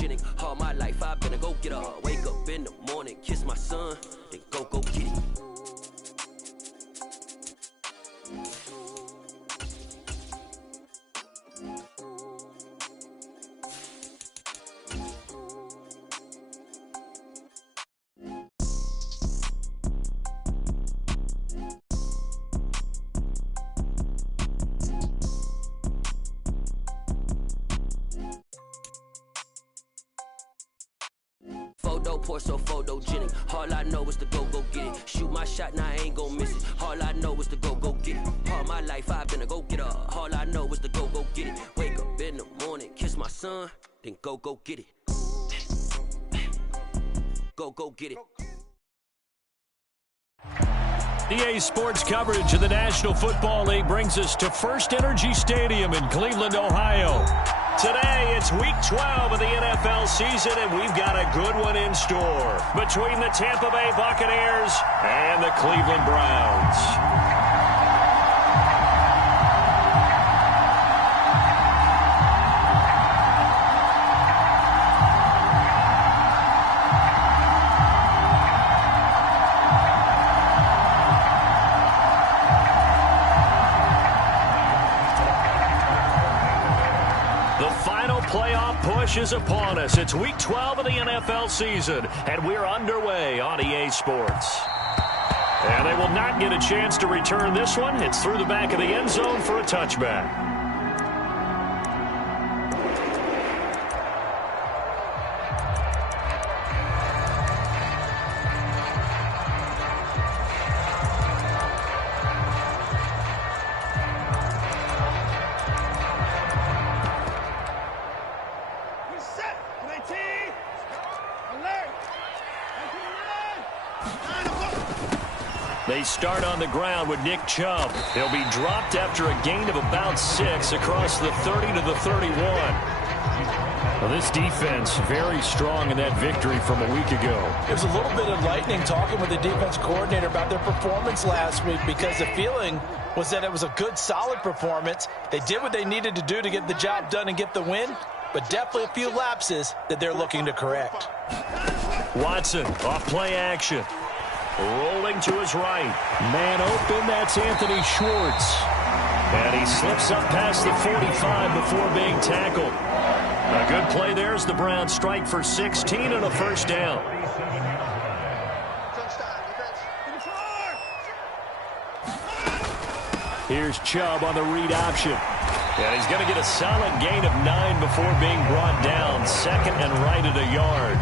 photogenic. All my life I've been a go-getter. Wake up in the morning, kiss my son, then go get it. Pour so photogenic. All I know is to go get it. Shoot my shot, now I ain't gon' miss it. All I know is to go get it. All my life I've been a go-getter. All I know is to go get it. Wake up in the morning, kiss my son, then go get it. Go get it. EA Sports coverage of the National Football League brings us to First Energy Stadium in Cleveland, Ohio. Today, it's Week 12 of the NFL season, and we've got a good one in store between the Tampa Bay Buccaneers and the Cleveland Browns. Playoff push is upon us. It's Week 12 of the NFL season, and we're underway on EA Sports. And they will not get a chance to return this one. It's through the back of the end zone for a touchback. They start on the ground with Nick Chubb. He'll be dropped after a gain of about 6 across the 30 to the 31. Well, this defense very strong in that victory from a week ago. It was a little bit of lightning talking with the defense coordinator about their performance last week because the feeling was that it was a good, solid performance. They did what they needed to do to get the job done and get the win, but definitely a few lapses that they're looking to correct. Watson off play action. Rolling to his right. Man open, that's Anthony Schwartz. And he slips up past the 45 before being tackled. A good play there as the Browns strike for 16 and a first down. Here's Chubb on the read option. And he's going to get a solid gain of 9 before being brought down. Second and right at a yard.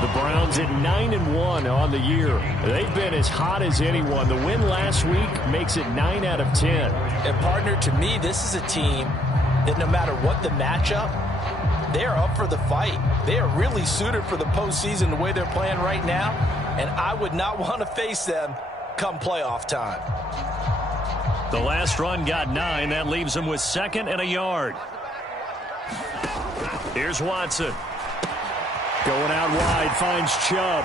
The Browns at 9-1 on the year. They've been as hot as anyone. The win last week makes it 9 out of 10. And, partner, to me, this is a team that no matter what the matchup, they're up for the fight. They are really suited for the postseason the way they're playing right now, and I would not want to face them come playoff time. The last run got 9. That leaves them with 2nd and a yard. Here's Watson. Going out wide, finds Chubb.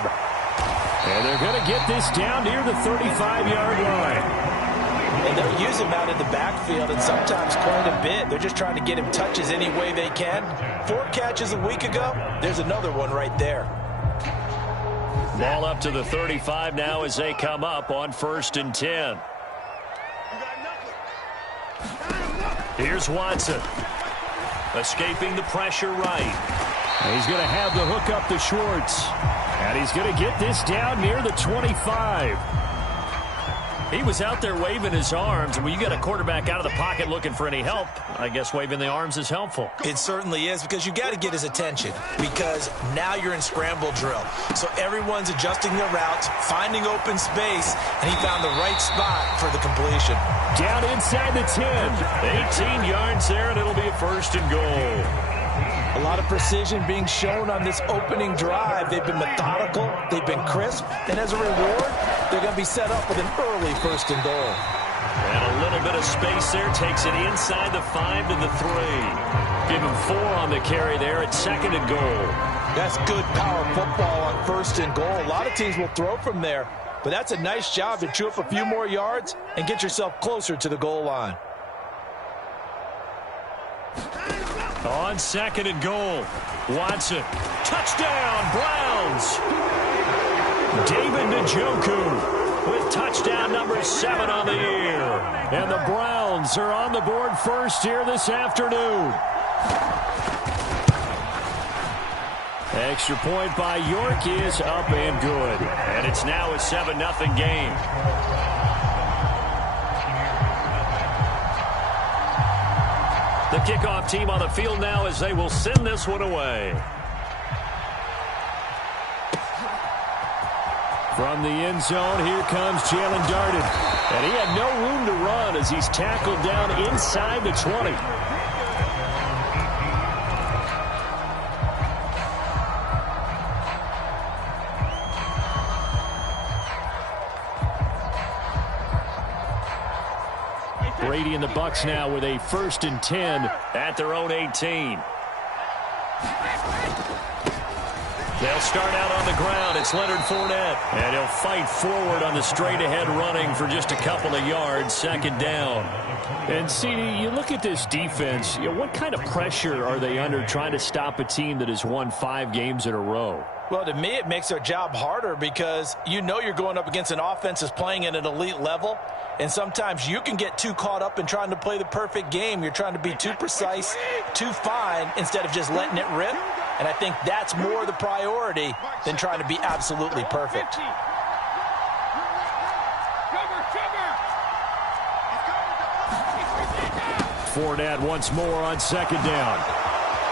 And they're going to get this down near the 35-yard line. And they'll use him out in the backfield, and sometimes quite a bit. They're just trying to get him touches any way they can. 4 catches a week ago. There's another one right there. Ball up to the 35 now as they come up on 1st and 10. Here's Watson. Escaping the pressure right. He's going to have the hook up to Schwartz. And he's going to get this down near the 25. He was out there waving his arms, and when you get a quarterback out of the pocket looking for any help, I guess waving the arms is helpful. It certainly is, because you got to get his attention, because now you're in scramble drill. So everyone's adjusting their routes, finding open space, and he found the right spot for the completion. Down inside the 10. 18 yards there, and it'll be a 1st and goal. A lot of precision being shown on this opening drive. They've been methodical, they've been crisp, and as a reward, they're going to be set up with an early 1st and goal. And a little bit of space there, takes it inside the 5 to the 3. Give him 4 on the carry there at 2nd and goal. That's good power football on 1st and goal. A lot of teams will throw from there, but that's a nice job to chew up a few more yards and get yourself closer to the goal line. On 2nd and goal. Watson. Touchdown, Browns. David Njoku with touchdown number 7 on the year. And the Browns are on the board first here this afternoon. Extra point by York is up and good. And it's now a 7-0 game. The kickoff team on the field now as they will send this one away. From the end zone, here comes Jalen Darden. And he had no room to run as he's tackled down inside the 20. Brady and the Bucs now with a 1st and 10 at their own 18. They'll start out on the ground. It's Leonard Fournette. And he'll fight forward on the straight-ahead running for just a couple of yards. 2nd down. And, CD, you look at this defense, what kind of pressure are they under trying to stop a team that has won 5 games in a row? Well, to me, it makes their job harder because you know you're going up against an offense that's playing at an elite level. And sometimes you can get too caught up in trying to play the perfect game. You're trying to be too precise, too fine, instead of just letting it rip. And I think that's more the priority than trying to be absolutely perfect. Fournette once more on 2nd down.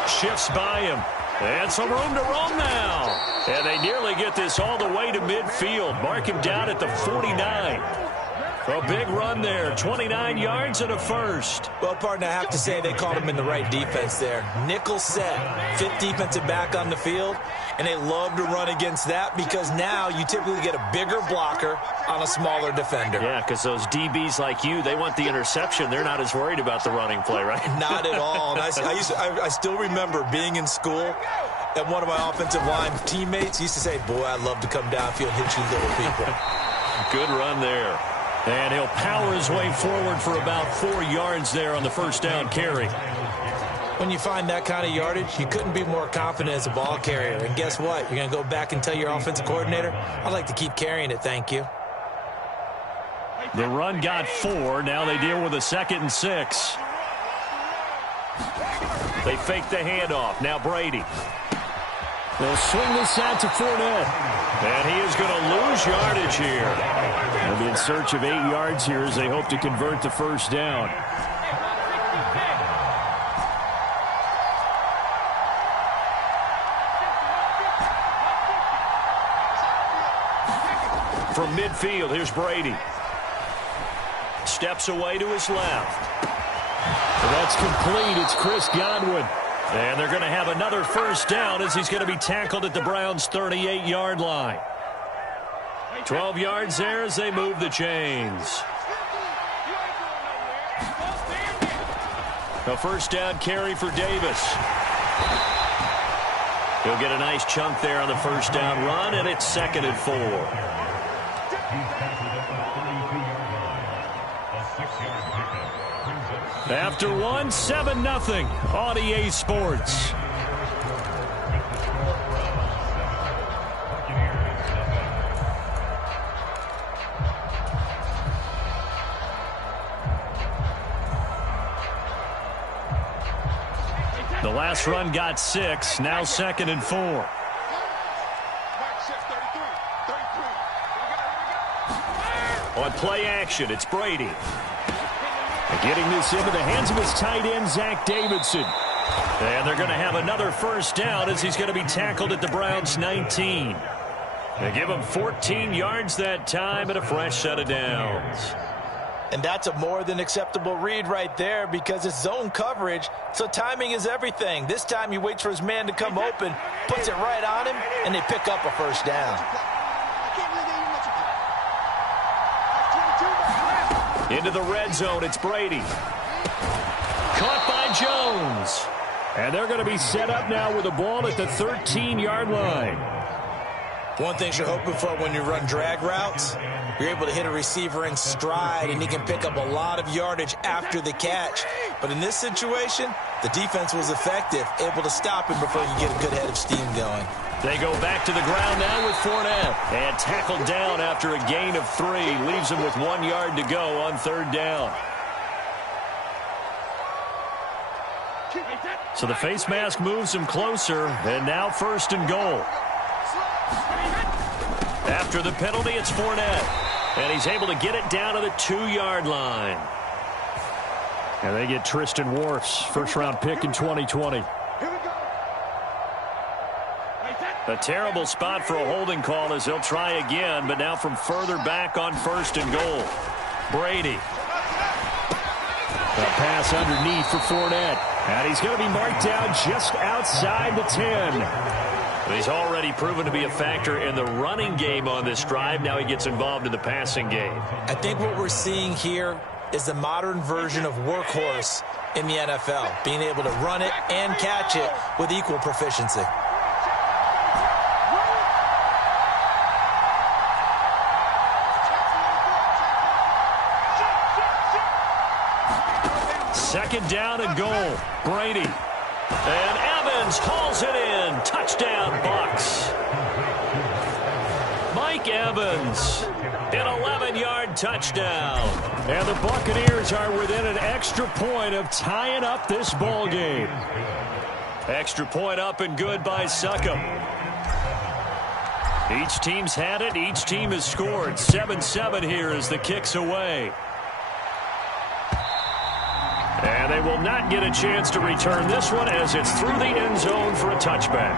Shifts by him. And some room to roam now. And they nearly get this all the way to midfield. Mark him down at the 49. A big run there, 29 yards and a 1st. Well, partner, I have to say they caught him in the right defense there. Nickel set, 5th defensive back on the field, and they love to run against that because now you typically get a bigger blocker on a smaller defender. Yeah, because those DBs like you, they want the interception. They're not as worried about the running play, right? Not at all. And I still remember being in school, and one of my offensive line teammates used to say, boy, I'd love to come downfield and hit you little people. Good run there. And he'll power his way forward for about 4 yards there on the 1st down carry. When you find that kind of yardage, you couldn't be more confident as a ball carrier. And guess what? You're going to go back and tell your offensive coordinator, I'd like to keep carrying it, thank you. The run got 4. Now they deal with a 2nd and 6. They fake the handoff. Now Brady. They'll swing this out to Fournette. And he is going to lose yardage here. They'll be in search of 8 yards here as they hope to convert the 1st down. From midfield, here's Brady. Steps away to his left. That's complete. It's Chris Godwin. And they're going to have another 1st down as he's going to be tackled at the Browns' 38-yard line. 12 yards there as they move the chains. A 1st down carry for Davis. He'll get a nice chunk there on the 1st down run, and it's 2nd and 4. After 1, 7-0 on EA Sports. The last run got 6, now 2nd and 4. On play action, it's Brady. Getting this into the hands of his tight end, Zach Davidson. And they're going to have another 1st down as he's going to be tackled at the Browns' 19. They give him 14 yards that time and a fresh set of downs. And that's a more than acceptable read right there because it's zone coverage, so timing is everything. This time he waits for his man to come open, puts it right on him, and they pick up a 1st down. Into the red zone, it's Brady. Caught by Jones. And they're going to be set up now with the ball at the 13-yard line. One thing you're hoping for when you run drag routes, you're able to hit a receiver in stride, and he can pick up a lot of yardage after the catch. But in this situation, the defense was effective, able to stop him before he could get a good head of steam going. They go back to the ground now with Fournette. And tackled down after a gain of 3. Leaves him with 1 yard to go on 3rd down. So the face mask moves him closer, and now 1st and goal. After the penalty, it's Fournette. And he's able to get it down to the 2-yard line. And they get Tristan Wirfs, first-round pick in 2020. A terrible spot for a holding call as they'll try again, but now from further back on 1st and goal. Brady. A pass underneath for Fournette. And he's going to be marked down just outside the 10. He's already proven to be a factor in the running game on this drive. Now he gets involved in the passing game. I think what we're seeing here is the modern version of workhorse in the NFL, being able to run it and catch it with equal proficiency. Second down and goal. Brady. And Evans hauls it in. Touchdown, Bucs. Mike Evans, an 11-yard touchdown. And the Buccaneers are within an extra point of tying up this ball game. Extra point up and good by Succop. Each team's had it. Each team has scored. 7-7 here as the kick's away. And they will not get a chance to return this one as it's through the end zone for a touchback.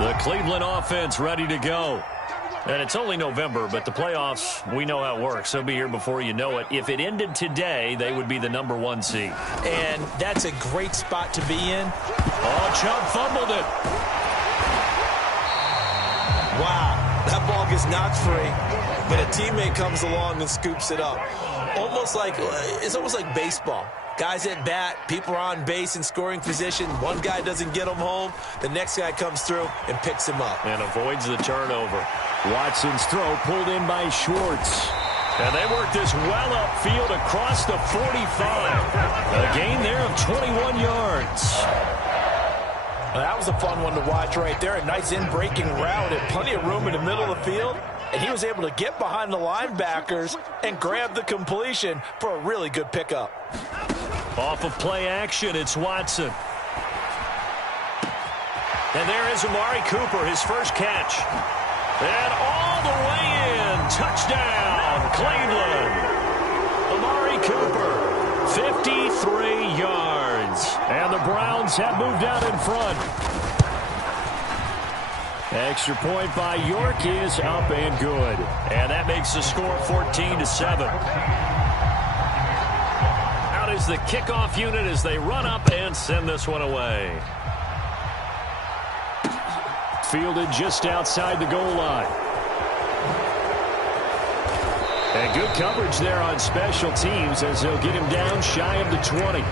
The Cleveland offense ready to go. And it's only November, but the playoffs, we know how it works. They'll be here before you know it. If it ended today, they would be the #1 seed. And that's a great spot to be in. Oh, Chubb fumbled it. Wow, that ball gets knocked free, but a teammate comes along and scoops it up. It's almost like baseball. Guys at bat, people are on base in scoring position. One guy doesn't get him home. The next guy comes through and picks him up. And avoids the turnover. Watson's throw pulled in by Schwartz. And they work this well upfield across the 45. A gain there of 21 yards. Well, that was a fun one to watch right there. A nice in-breaking route and plenty of room in the middle of the field. And he was able to get behind the linebackers and grab the completion for a really good pickup. Off of play action, it's Watson. And there is Amari Cooper, his first catch. And all the way in. Touchdown, Cleveland. Amari Cooper, 53 yards. And the Browns have moved out in front. Extra point by York is up and good. And that makes the score 14-7. Out is the kickoff unit as they run up and send this one away. Fielded just outside the goal line. And good coverage there on special teams as they'll get him down shy of the 20.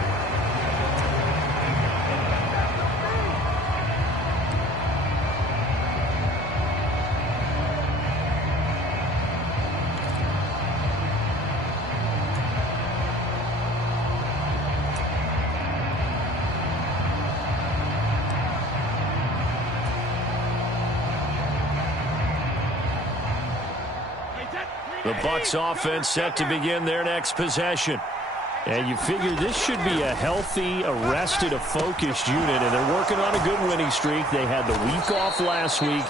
The Bucs offense set to begin their next possession. And you figure this should be a healthy, arrested, a focused unit. And they're working on a good winning streak. They had the week off last week.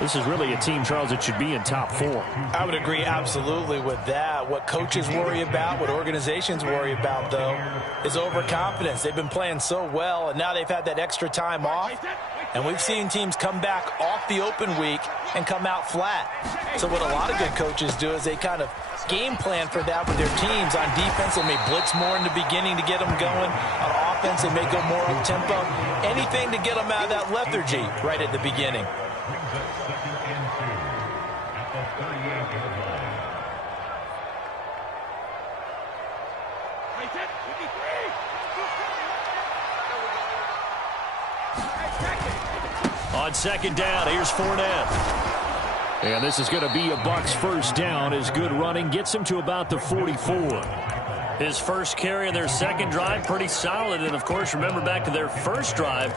This is really a team, Charles, that should be in top 4. I would agree absolutely with that. What coaches worry about, what organizations worry about, though, is overconfidence. They've been playing so well, and now they've had that extra time off. And we've seen teams come back off the open week and come out flat. So what a lot of good coaches do is they kind of game plan for that with their teams. On defense, they may blitz more in the beginning to get them going. On offense, they may go more up-tempo. Anything to get them out of that lethargy right at the beginning. On second down, here's Fournette. And this is going to be a Bucs first down as good running gets him to about the 44. His first carry of their second drive, pretty solid. And, of course, remember back to their first drive,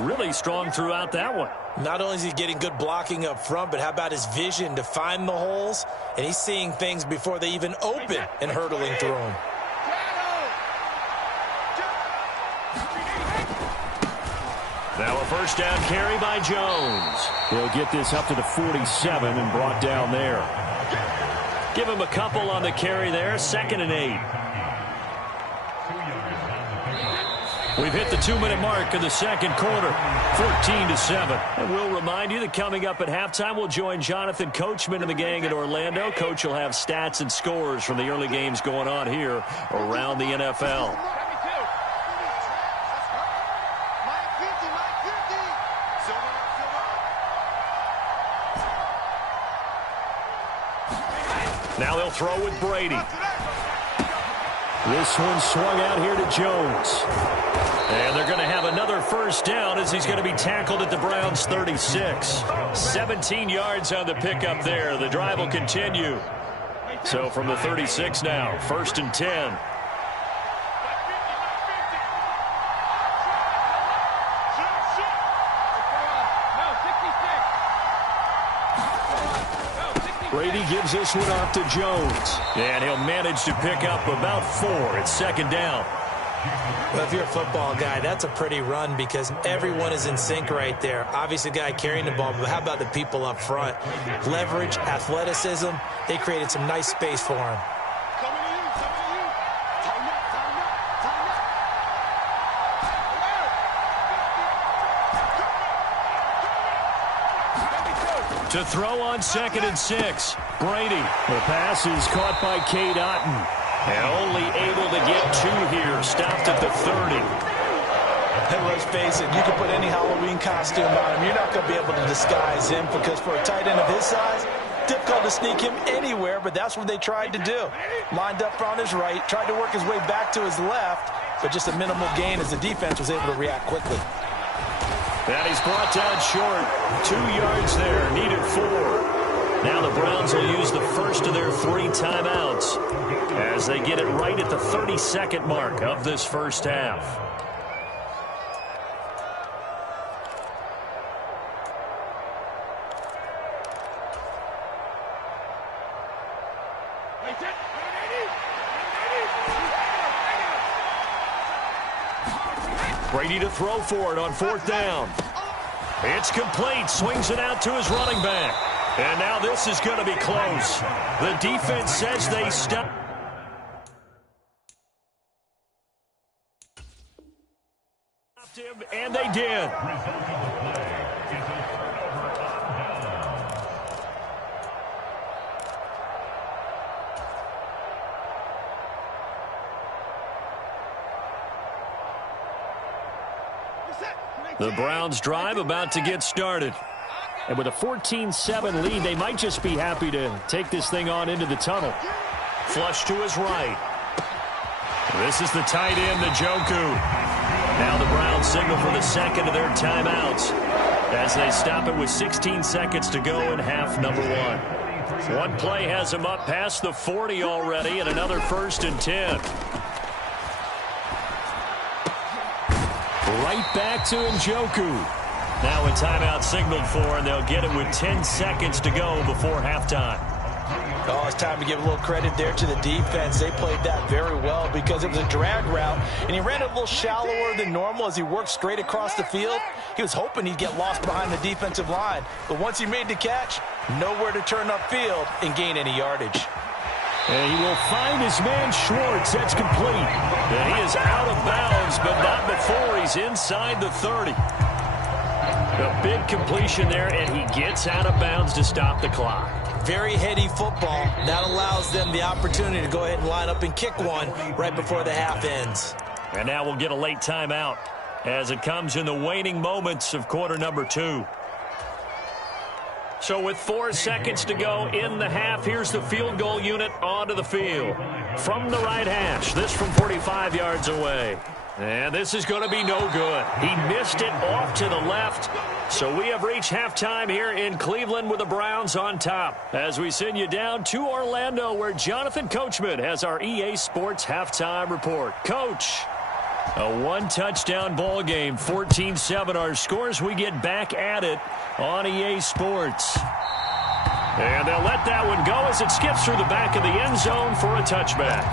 really strong throughout that one. Not only is he getting good blocking up front, but how about his vision to find the holes? And he's seeing things before they even open and hurdling through them. Now a first down carry by Jones. He'll get this up to the 47 and brought down there. Give him a couple on the carry there. 2nd and 8. We've hit the 2-minute mark of the second quarter. 14-7. And we'll remind you that coming up at halftime, we'll join Jonathan Coachman and the gang in Orlando. Coach will have stats and scores from the early games going on here around the NFL. Now they'll throw with Brady. This one swung out here to Jones. And they're going to have another first down as he's going to be tackled at the Browns' 36. 17 yards on the pickup there. The drive will continue. So from the 36 now, 1st and 10. Brady gives this one off to Jones. And he'll manage to pick up about 4. It's 2nd down. Well, if you're a football guy, that's a pretty run because everyone is in sync right there. Obviously, the guy carrying the ball, but how about the people up front? Leverage, athleticism, they created some nice space for him. To throw on 2nd and 6. Brady. The pass is caught by Cade Otton. And only able to get 2 here. Stopped at the 30. And let's face it, you can put any Halloween costume on him. You're not going to be able to disguise him because for a tight end of his size, difficult to sneak him anywhere, but that's what they tried to do. Lined up on his right, tried to work his way back to his left, but just a minimal gain as the defense was able to react quickly. And he's brought down short. 2 yards there. Needed 4. Now the Browns will use the first of their 3 timeouts as they get it right at the 32nd mark of this first half. Brady to throw for it on 4th down. It's complete. Swings it out to his running back. And now this is going to be close. The defense says they stop. Him, and they did. The Browns drive about to get started. And with a 14-7 lead, they might just be happy to take this thing on into the tunnel. Flush to his right. This is the tight end, Njoku. Now the Browns signal for the second of their timeouts as they stop it with 16 seconds to go in half number 1. One play has them up past the 40 already, and another 1st and 10. Right back to Njoku. Now a timeout signaled for, and they'll get it with 10 seconds to go before halftime. Oh, it's time to give a little credit there to the defense. They played that very well because it was a drag route, and he ran it a little shallower than normal as he worked straight across the field. He was hoping he'd get lost behind the defensive line, but once he made the catch, nowhere to turn upfield and gain any yardage. And he will find his man Schwartz. That's complete. And he is out of bounds, but not before he's inside the 30. A big completion there, and he gets out of bounds to stop the clock. Very heady football. That allows them the opportunity to go ahead and line up and kick one right before the half ends. And now we'll get a late timeout as it comes in the waning moments of quarter number 2. So with 4 seconds to go in the half, here's the field goal unit onto the field. From the right hash, this from 45 yards away. And this is going to be no good. He missed it off to the left. So we have reached halftime here in Cleveland with the Browns on top. As we send you down to Orlando, where Jonathan Coachman has our EA Sports halftime report. Coach. A one-touchdown ball game, 14-7 our scores. We get back at it on EA Sports. And they'll let that one go as it skips through the back of the end zone for a touchback.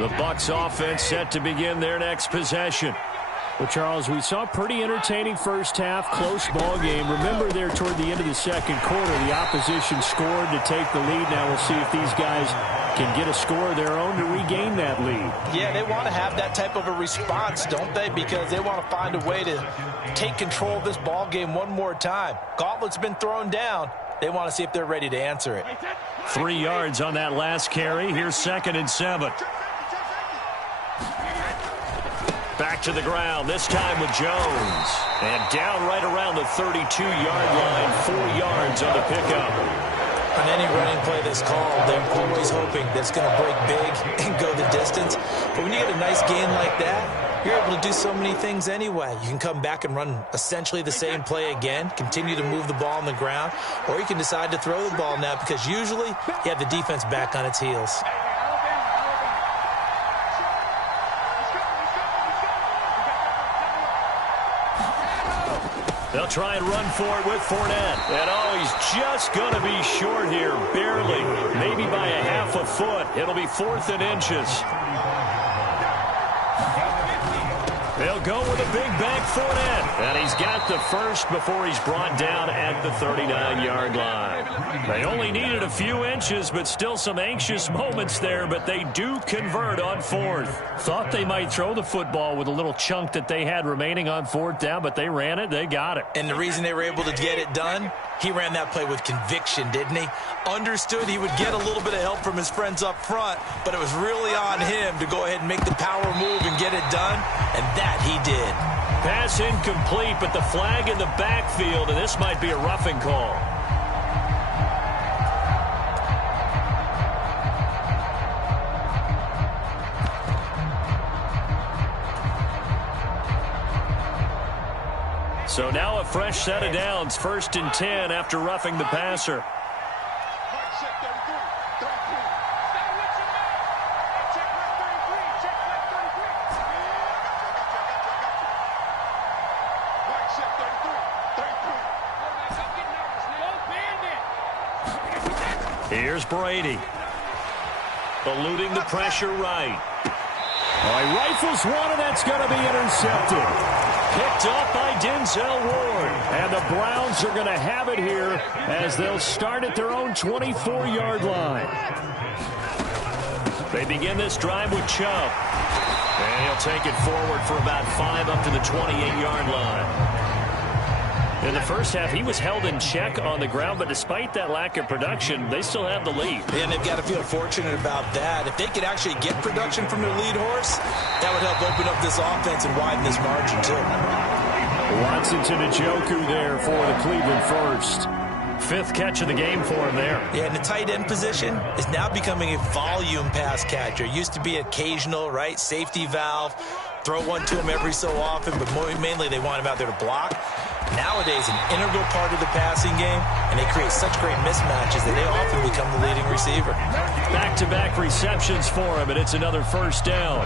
The Bucs offense set to begin their next possession. Well, Charles, we saw a pretty entertaining first half, close ball game. Remember there toward the end of the second quarter, the opposition scored to take the lead. Now we'll see if these guys can get a score of their own to regain that lead. Yeah, they want to have that type of a response, don't they? Because they want to find a way to take control of this ball game one more time. Gauntlet's been thrown down. They want to see if they're ready to answer it. 3 yards on that last carry. Here's 2nd and 7. Back to the ground, this time with Jones. And down right around the 32-yard line, 4 yards on the pickup. On any running play that's called, they're always hoping that's going to break big and go the distance. But when you get a nice gain like that, you're able to do so many things anyway. You can come back and run essentially the same play again, continue to move the ball on the ground, or you can decide to throw the ball now because usually you have the defense back on its heels. They'll try and run for it with Fournette. And oh, he's just going to be short here, barely. Maybe by a half a foot. It'll be 4th and inches. They'll go with a big bank Fournette. And he's got the first before he's brought down at the 39-yard line. They only needed a few inches, but still some anxious moments there, but they do convert on 4th. Thought they might throw the football with a little chunk that they had remaining on 4th down, but they ran it, they got it. And the reason they were able to get it done, he ran that play with conviction, didn't he? Understood he would get a little bit of help from his friends up front, but it was really on him to go ahead and make the power move and get it done, and that he did. Pass incomplete, but the flag in the backfield, and this might be a roughing call. So now a fresh set of downs, 1st and 10 after roughing the passer. Here's Brady. Eluding the pressure right. He rifles one, and that's going to be intercepted. Picked off by Denzel Ward. And the Browns are going to have it here as they'll start at their own 24-yard line. They begin this drive with Chubb. And he'll take it forward for about 5 up to the 28-yard line. In the first half, he was held in check on the ground, but despite that lack of production, they still have the lead. And they've got to feel fortunate about that. If they could actually get production from their lead horse, that would help open up this offense and widen this margin, too. Watson to Njoku there for the Cleveland first. 5th catch of the game for him there. Yeah, and the tight end position is now becoming a volume pass catcher. It used to be occasional, right? Safety valve. Throw one to him every so often, but mainly they want him out there to block. Nowadays, an integral part of the passing game, and they create such great mismatches that they often become the leading receiver. Back-to-back receptions for him, and it's another 1st down.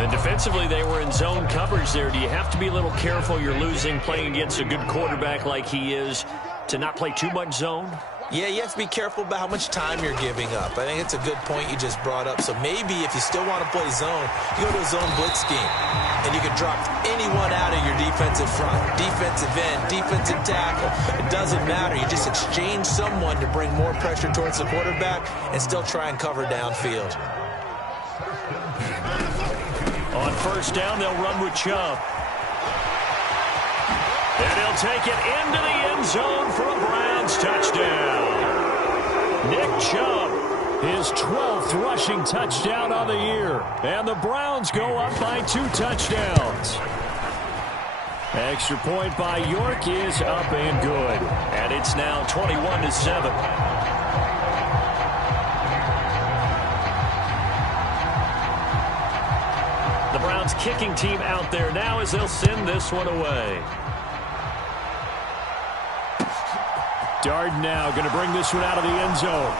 And defensively, they were in zone coverage there. Do you have to be a little careful you're losing playing against a good quarterback like he is to not play too much zone? Yeah, you have to be careful about how much time you're giving up. I think it's a good point you just brought up. So maybe if you still want to play zone, you go to a zone blitz scheme. And you can drop anyone out of your defensive front. Defensive end, defensive tackle. It doesn't matter. You just exchange someone to bring more pressure towards the quarterback and still try and cover downfield. On 1st down, they'll run with Chubb. And he'll take it into the end zone for a Browns touchdown. Nick Chubb, his 12th rushing touchdown on the year. And the Browns go up by 2 touchdowns. Extra point by York is up and good. And it's now 21-7. The Browns kicking team out there now as they'll send this one away. Darden now going to bring this one out of the end zone.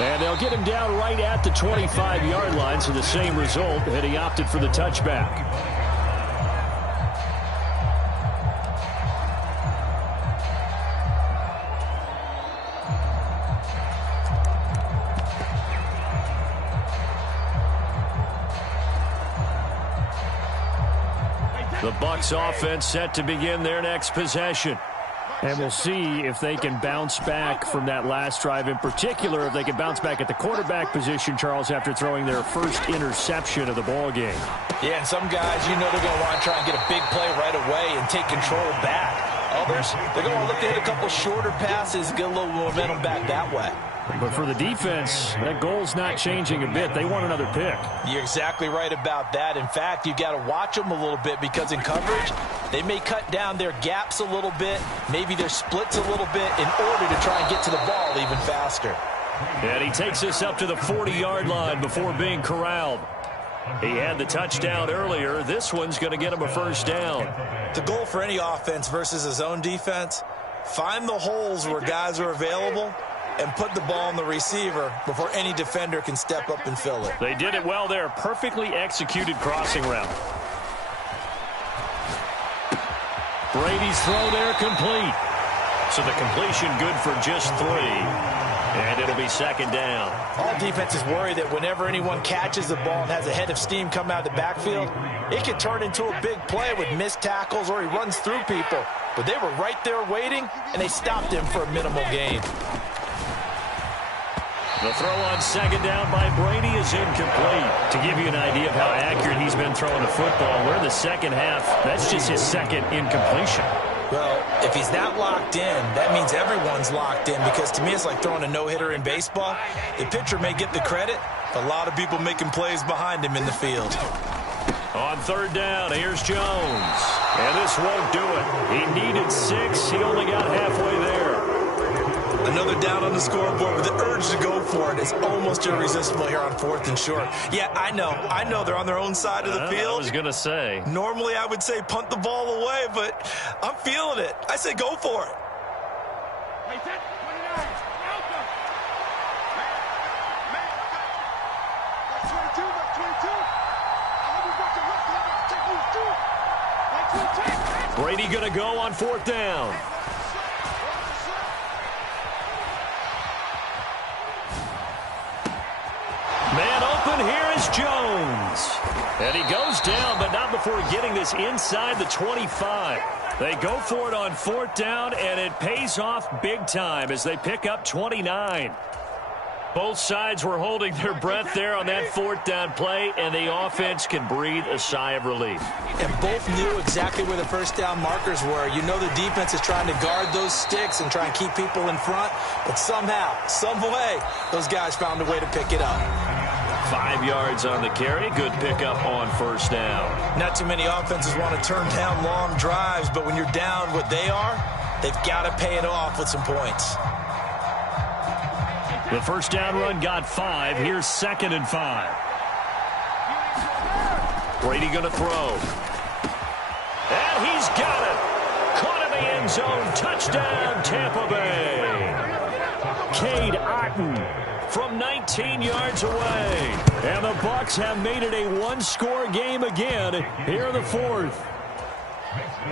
And they'll get him down right at the 25-yard line, so the same result, and he opted for the touchback. The Bucs offense set to begin their next possession. And we'll see if they can bounce back from that last drive, in particular if they can bounce back at the quarterback position, Charles, after throwing their first interception of the ball game. Yeah, and some guys, you know, they're going to want to try and get a big play right away and take control back. Others, they're going to look to hit a couple shorter passes, get a little momentum back that way. But for the defense, that goal's not changing a bit. They want another pick. You're exactly right about that. In fact, you've got to watch them a little bit because in coverage, they may cut down their gaps a little bit, maybe their splits a little bit in order to try and get to the ball even faster. And he takes us up to the 40-yard line before being corralled. He had the touchdown earlier. This one's going to get him a first down. The goal for any offense versus a zone defense, find the holes where guys are available and put the ball on the receiver before any defender can step up and fill it. They did it well there. Perfectly executed crossing route. Brady's throw there complete. So the completion good for just 3. And it'll be second down. All defenses worry that whenever anyone catches the ball and has a head of steam come out of the backfield, it could turn into a big play with missed tackles or he runs through people. But they were right there waiting, and they stopped him for a minimal gain. The throw on second down by Brady is incomplete. To give you an idea of how accurate he's been throwing the football, we're in the second half. That's just his second incompletion. Well, if he's not locked in, that means everyone's locked in, because to me it's like throwing a no-hitter in baseball. The pitcher may get the credit, but a lot of people making plays behind him in the field. On third down, here's Jones. And this won't do it. He needed 6. He only got halfway there. Another down on the scoreboard with the urge to go for it. It's almost irresistible here on 4th and short. Yeah, I know they're on their own side of the field. I was going to say. Normally I would say punt the ball away, but I'm feeling it. I say go for it. Brady going to go on 4th down. Man open, here is Jones. And he goes down, but not before getting this inside the 25. They go for it on 4th down, and it pays off big time as they pick up 29. Both sides were holding their breath there on that 4th down play, and the offense can breathe a sigh of relief. And both knew exactly where the first down markers were. You know the defense is trying to guard those sticks and try and keep people in front, but somehow, some way, those guys found a way to pick it up. 5 yards on the carry. Good pickup on 1st down. Not too many offenses want to turn down long drives, but when you're down what they are, they've got to pay it off with some points. The first down run got 5. Here's 2nd and 5. Brady going to throw. And he's got it. Caught in the end zone. Touchdown, Tampa Bay. Cade Otton from 19 yards away. And the Bucs have made it a one-score game again here in the 4th.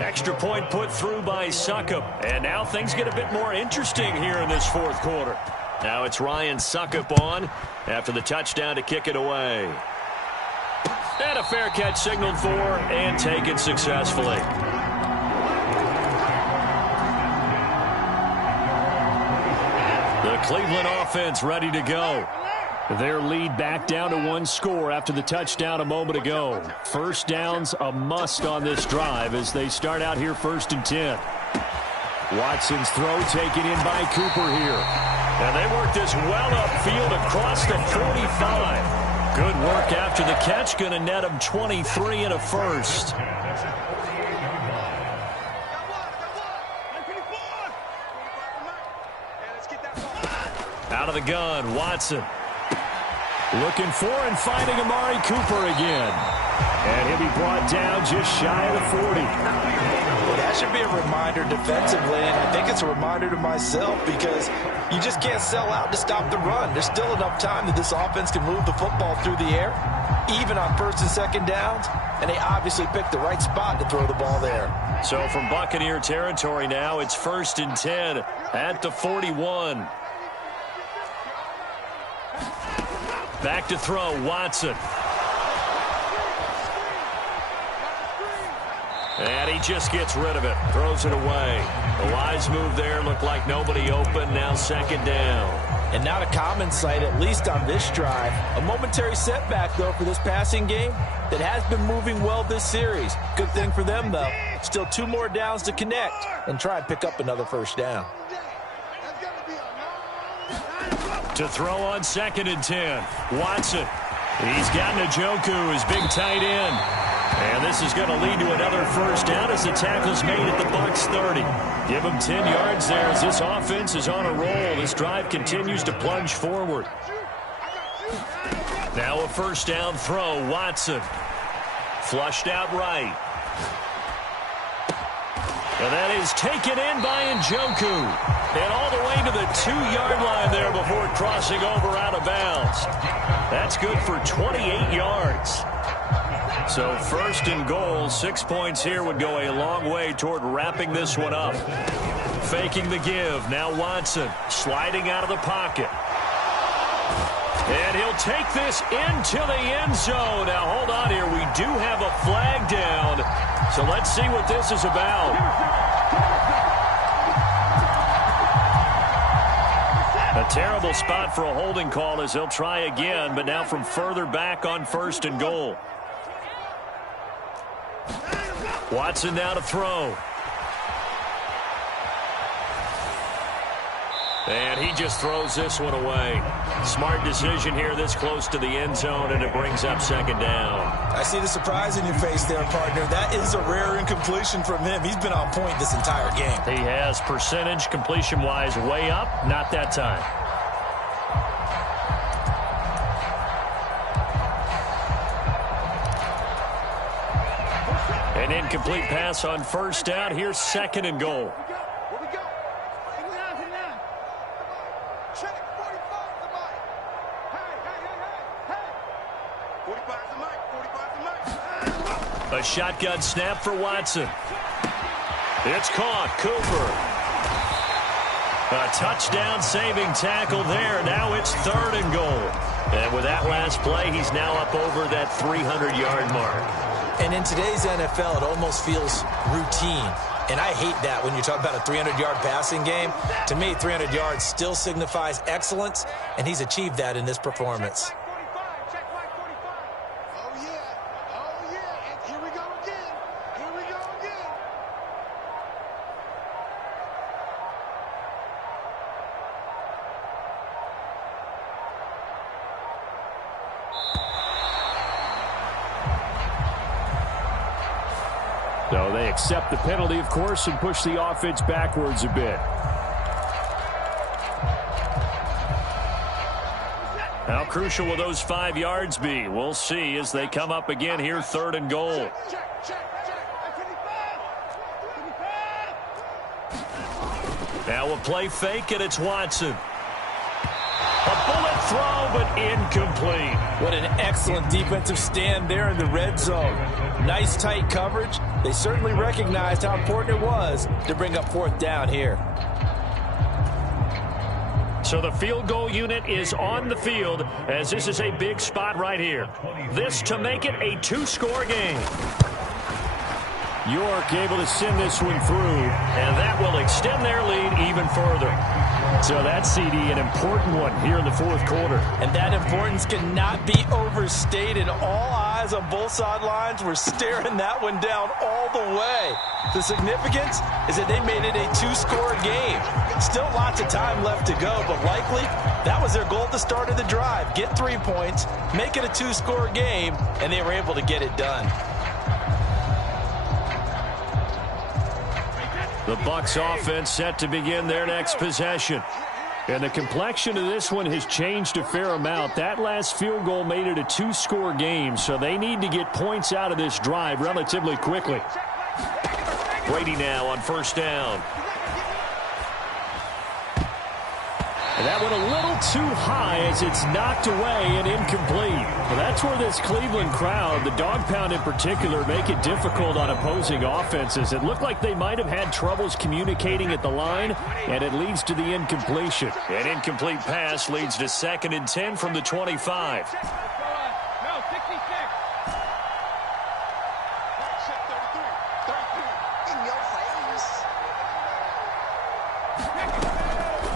Extra point put through by Succop. And now things get a bit more interesting here in this 4th quarter. Now it's Ryan Succop on after the touchdown to kick it away. And a fair catch signaled for and taken successfully. The Cleveland offense ready to go. Their lead back down to 1 score after the touchdown a moment ago. First down's a must on this drive as they start out here 1st and 10. Watson's throw taken in by Cooper here. And they work this well upfield across the 45. Good work after the catch. Going to net him 23 and a first. Out of the gun, Watson. Looking for and finding Amari Cooper again. And he'll be brought down just shy of the 40. Well, that should be a reminder defensively, and I think it's a reminder to myself because you just can't sell out to stop the run. There's still enough time that this offense can move the football through the air, even on first and second downs, and they obviously picked the right spot to throw the ball there. So from Buccaneer territory now, it's 1st and 10 at the 41. Back to throw, Watson. And he just gets rid of it, throws it away. The wise move there, looked like nobody open, now 2nd down. And not a common sight, at least on this drive. A momentary setback, though, for this passing game that has been moving well this series. Good thing for them, though. Still 2 more downs to connect and try and pick up another 1st down. To throw on 2nd and 10. Watson. He's got Njoku, his big tight end. And this is going to lead to another 1st down as the tackle's made at the Bucs 30. Give him 10 yards there as this offense is on a roll. This drive continues to plunge forward. Now a 1st down throw, Watson. Flushed out right. And that is taken in by Njoku. And all the way to the 2-yard line there before crossing over out of bounds. That's good for 28 yards. So 1st and goal, 6 points here would go a long way toward wrapping this one up. Faking the give. Now Watson sliding out of the pocket. And he'll take this into the end zone. Now hold on here. We do have a flag down. So let's see what this is about. A terrible spot for a holding call as he'll try again, but now from further back on 1st and goal. Watson now to throw. And he just throws this one away. Smart decision here this close to the end zone, and it brings up 2nd down. I see the surprise in your face there, partner. That is a rare incompletion from him. He's been on point this entire game. He has percentage completion-wise way up. Not that time. An incomplete pass on 1st down. Here's 2nd and goal. A shotgun snap for Watson. It's caught. Cooper. A touchdown saving tackle there. Now it's 3rd and goal. And with that last play, he's now up over that 300-yard mark. And in today's NFL, it almost feels routine. And I hate that when you talk about a 300-yard passing game. To me, 300 yards still signifies excellence, and he's achieved that in this performance. So they accept the penalty, of course, and push the offense backwards a bit. How crucial will those 5 yards be? We'll see as they come up again here, 3rd and goal. Now a play fake, and it's Watson. A bullet throw, but incomplete. What an excellent defensive stand there in the red zone. Nice tight coverage. They certainly recognized how important it was to bring up 4th down here. So the field goal unit is on the field as this is a big spot right here. This to make it a 2-score game. York able to send this one through, and that will extend their lead even further. So that CD, an important one here in the fourth quarter. And that importance cannot be overstated. All eyes on both sidelines were staring that one down all the way. The significance is that they made it a two-score game. Still lots of time left to go, but likely that was their goal at the start of the drive. Get 3 points, make it a two-score game, and they were able to get it done. The Bucs offense set to begin their next possession. And the complexion of this one has changed a fair amount. That last field goal made it a two-score game, so they need to get points out of this drive relatively quickly. Brady now on first down. And that went a little too high as it's knocked away and incomplete. Well, that's where this Cleveland crowd, the dog pound in particular, make it difficult on opposing offenses. It looked like they might have had troubles communicating at the line, and it leads to the incompletion. An incomplete pass leads to 2nd and 10 from the 25.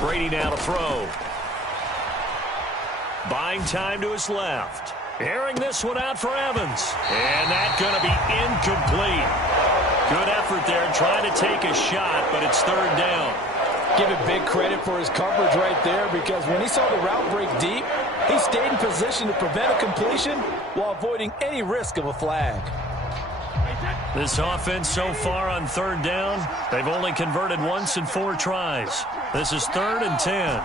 Brady now to throw. Buying time to his left. Airing this one out for Evans. And that's going to be incomplete. Good effort there trying to take a shot, but it's 3rd down. Give it big credit for his coverage right there, because when he saw the route break deep, he stayed in position to prevent a completion while avoiding any risk of a flag. This offense so far on 3rd down, they've only converted once in 4 tries. This is 3rd and 10.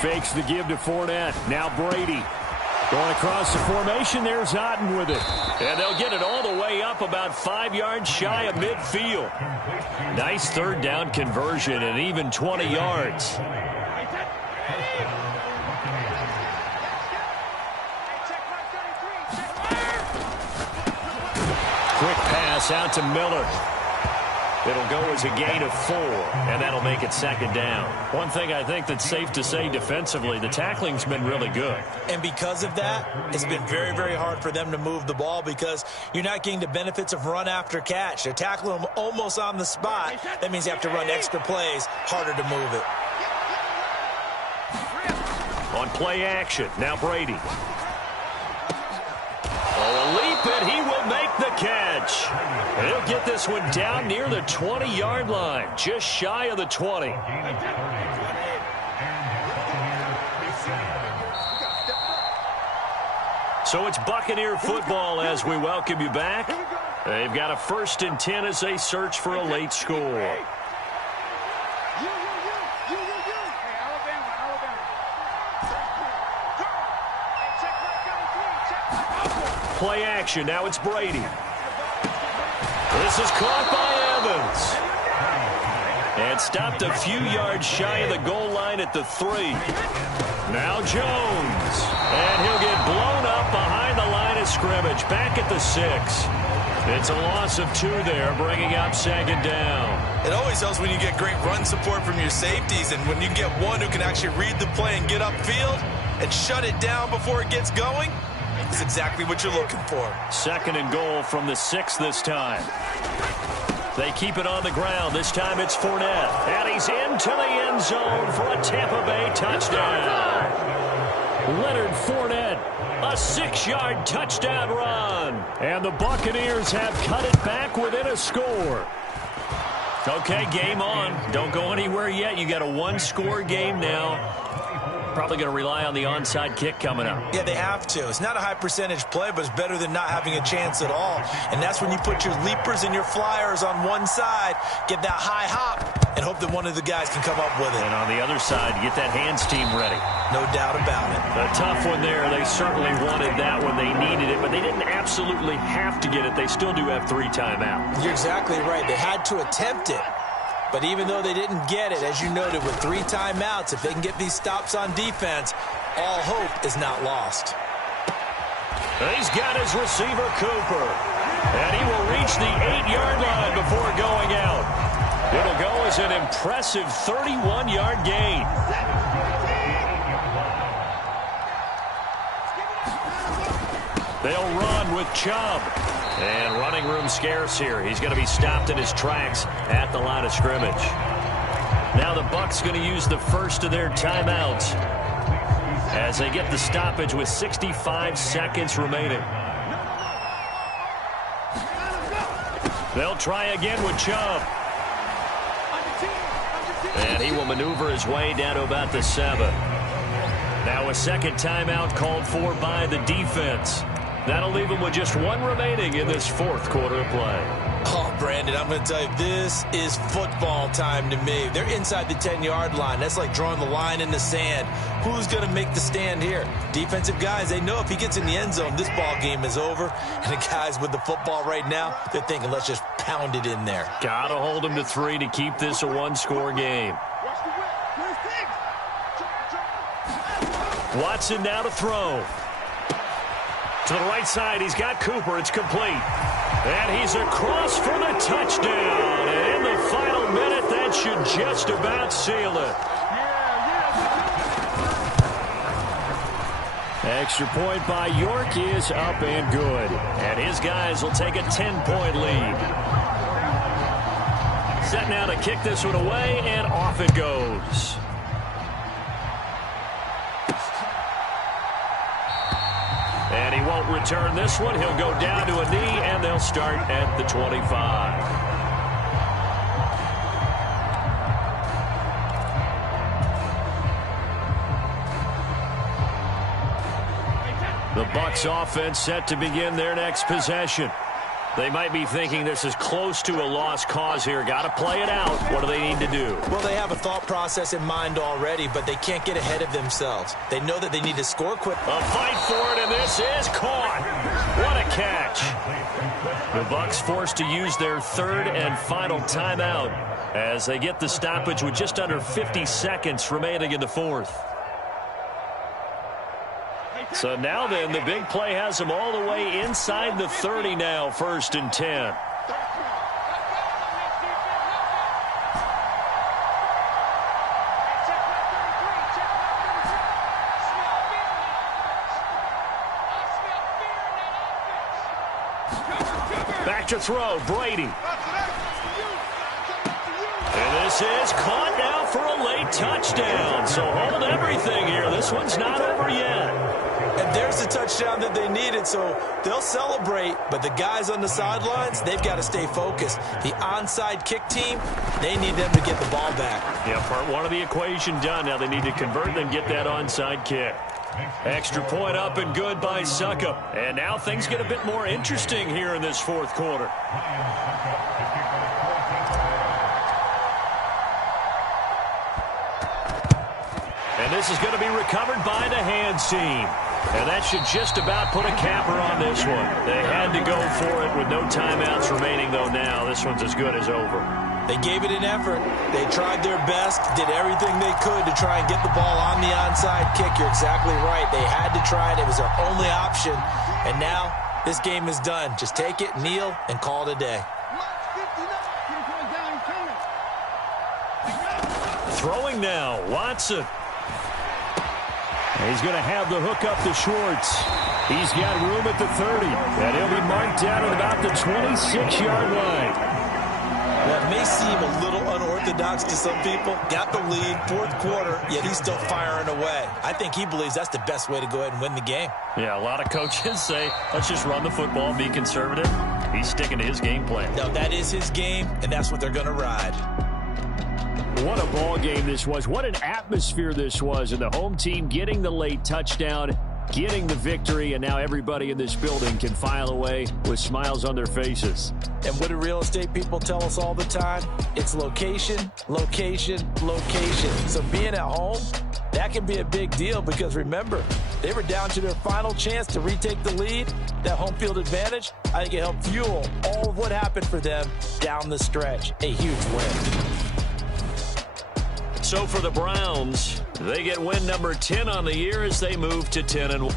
Fakes the give to Fournette. Now Brady. Going across the formation, there's Otten with it. And they'll get it all the way up about 5 yards shy of midfield. Nice 3rd down conversion and even 20 yards. Quick pass out to Miller. It'll go as a gain of 4, and that'll make it 2nd down. One thing I think that's safe to say defensively, the tackling's been really good. And because of that, it's been very, very hard for them to move the ball because you're not getting the benefits of run after catch. They're tackling them almost on the spot. That means you have to run extra plays, harder to move it. On play action, now Brady. A leap, and he will make the catch. And he'll get this one down near the 20-yard line, just shy of the 20. So it's Buccaneer football as we welcome you back. They've got a 1st and 10 as they search for a late score. Play action. Now it's Brady. This is caught by Evans. And stopped a few yards shy of the goal line at the 3. Now Jones. And he'll get blown up behind the line of scrimmage. Back at the 6. It's a loss of 2 there, bringing up 2nd down. It always helps when you get great run support from your safeties, and when you get one who can actually read the play and get upfield and shut it down before it gets going. That's exactly what you're looking for. 2nd and goal from the 6 this time. They keep it on the ground. This time it's Fournette. And he's into the end zone for a Tampa Bay touchdown. Leonard Fournette, a 6-yard touchdown run. And the Buccaneers have cut it back within a score. Okay, game on. Don't go anywhere yet. You got a 1-score game now. Probably going to rely on the onside kick coming up. Yeah, they have to. It's not a high percentage play, but it's better than not having a chance at all. And that's when you put your leapers and your flyers on one side, get that high hop, and hope that one of the guys can come up with it. And on the other side, get that hands team ready. No doubt about it. A tough one there. They certainly wanted that when they needed it, but they didn't absolutely have to get it. They still do have 3 timeouts. You're exactly right. They had to attempt it. But even though they didn't get it, as you noted, with 3 timeouts, if they can get these stops on defense, all hope is not lost. He's got his receiver, Cooper. And he will reach the 8-yard line before going out. It'll go as an impressive 31-yard gain. They'll run with Chubb. And running room scarce here. He's going to be stopped in his tracks at the line of scrimmage. Now the Bucs going to use the first of their timeouts as they get the stoppage with 65 seconds remaining. They'll try again with Chubb. And he will maneuver his way down to about the 7. Now a second timeout called for by the defense. That'll leave him with just one remaining in this fourth quarter of play. Oh, Brandon, I'm going to tell you, this is football time to me. They're inside the 10-yard line. That's like drawing the line in the sand. Who's going to make the stand here? Defensive guys, they know if he gets in the end zone, this ball game is over. And the guys with the football right now, they're thinking, let's just pound it in there. Got to hold him to 3 to keep this a one-score game. Watson now to throw. To the right side, he's got Cooper. It's complete. And he's across for the touchdown. And in the final minute, that should just about seal it. Extra point by York is up and good. And his guys will take a 10-point lead. Set now to kick this one away, and off it goes. And he won't return this one. He'll go down to a knee, and they'll start at the 25. The Bucs offense set to begin their next possession. They might be thinking this is close to a lost cause here. Got to play it out. What do they need to do? Well, they have a thought process in mind already, but they can't get ahead of themselves. They know that they need to score quick. A fight for it, and this is caught. What a catch. The Bucs forced to use their third and final timeout as they get the stoppage with just under 50 seconds remaining in the fourth. So now then, the big play has them all the way inside the 30 now, 1st and 10. Back to throw, Brady. And this is caught now for a late touchdown. So hold everything here. This one's not over yet. And there's the touchdown that they needed, so they'll celebrate. But the guys on the sidelines, they've got to stay focused. The onside kick team, they need them to get the ball back. Yeah, part one of the equation done. Now they need to convert and get that onside kick. Extra point up and good by Suckup. And now things get a bit more interesting here in this fourth quarter. And this is going to be recovered by the hands team. And that should just about put a capper on this one. They had to go for it with no timeouts remaining, though, now. This one's as good as over. They gave it an effort. They tried their best, did everything they could to try and get the ball on the onside kick. You're exactly right. They had to try it. It was their only option. And now this game is done. Just take it, kneel, and call it a day. Throwing now, Watson. He's going to have the hook up to Schwartz. He's got room at the 30, and he'll be marked down at about the 26-yard line. That may seem a little unorthodox to some people. Got the lead, fourth quarter, yet he's still firing away. I think he believes that's the best way to go ahead and win the game. Yeah, a lot of coaches say, let's just run the football and be conservative. He's sticking to his game plan. No, that is his game, and that's what they're going to ride. What a ball game this was. What an atmosphere this was. And the home team getting the late touchdown, getting the victory, and now everybody in this building can file away with smiles on their faces. And what do real estate people tell us all the time? It's location, location, location. So being at home, that can be a big deal because remember, they were down to their final chance to retake the lead. That home field advantage, I think it helped fuel all of what happened for them down the stretch. A huge win. So for the Browns, they get win number 10 on the year as they move to 10-1.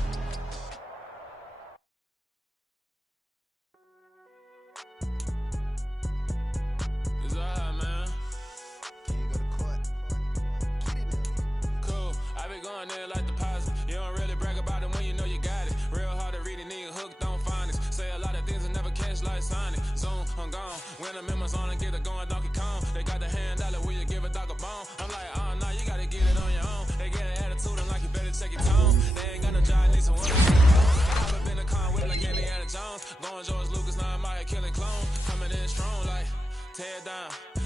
Cool. I been going there like the positive. You don't really brag about it when you know you got it. Real hard to read a nigga hooked on. I'm gone. When the members on and get it going Donkey Kong. They got the hand dollar, will you give a dog a bone? I'm like, oh no, you gotta get it on your own. They get an attitude and like you better check your tone. They ain't got no job, need someone. I've been in the car with like Indiana Jones. Going George Lucas, now I'm out here killing clones. Coming in strong like tear down.